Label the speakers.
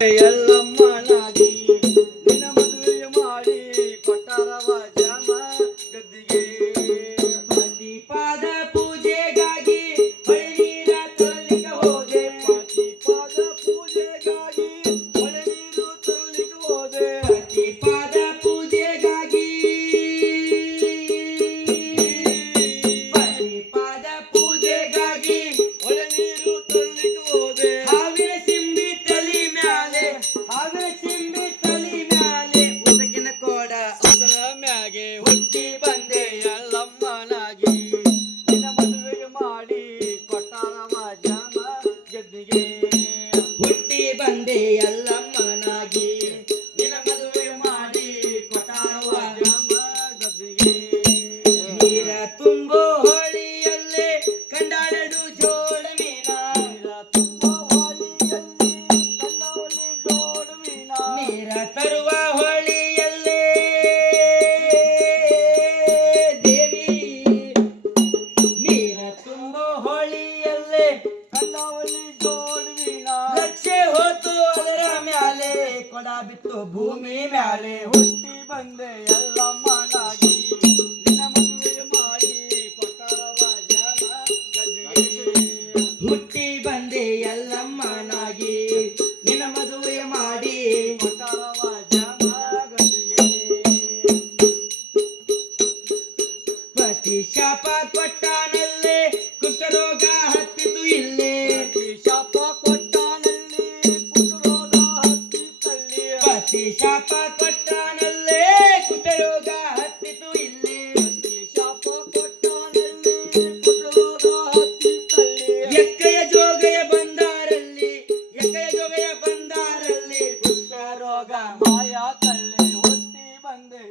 Speaker 1: ಎಲ್ಲಮ್ಮನಾಗಿ ನಿನ್ನ ಮದುವೆ ಮಾಡಿ ಮದುವೆ ಮಾಡಿ ಕೊಟ್ಟಾರುವ ಜಾಮ ಗದ್ದಿಗೆ.
Speaker 2: ನೀರ ತುಂಬೋ ಹೊಳಿಯಲ್ಲೇ ಕಂಡಾಳಡು ಜೋಡ ಮೀನ. ನೀರ ತರುವ ಕೊಡ ಬಿತ್ತು. ಭೂಮಿ ಮ್ಯಾಲೆ
Speaker 1: ಹುಟ್ಟಿ ಬಂದೆ ಎಲ್ಲಮ್ಮನಾಗಿ ನಿನ್ನ ಮದುವೆ ಮಾಡಿ ಕೊಟ್ಟರವ ಜಾಮ
Speaker 2: ಹುಟ್ಟಿ ಬಂದೆ ಎಲ್ಲಮ್ಮನಾಗಿ ನಿನ್ನ ಮದುವೆ ಮಾಡಿ
Speaker 1: ಕೊಟ್ಟರವ ಜಾಮ
Speaker 2: ಪತಿ ಶಾಪ ಕೊಟ್ಟಾನಲ್ಲೇ, ಕುಷ್ಠರೋಗ ಹತ್ತಿತು ಇಲ್ಲೇ. ಪತಿ ಶಾಪ ಕೊಟ್ಟಾನಲ್ಲೇ ಕುಷ್ಠರೋಗ ಹತ್ತಿತು ಇಲ್ಲೇ.
Speaker 1: ಶಾಪ ಕೊಟ್ಟಾನಲ್ಲಿ ಕುಟುರೋಗ ಹತ್ತಿತ್ತಲ್ಲಿ
Speaker 2: ಎಕ್ಕಯ ಜೋಗಯ ಬಂದಾರಲ್ಲಿ, ಎಕ್ಕಯ ಜೋಗಯ ಬಂದಾರಲ್ಲಿ
Speaker 1: ರೋಗ ಮಾಯಾ ತಳ್ಳಿ ಹುಟ್ಟಿ ಬಂದೆ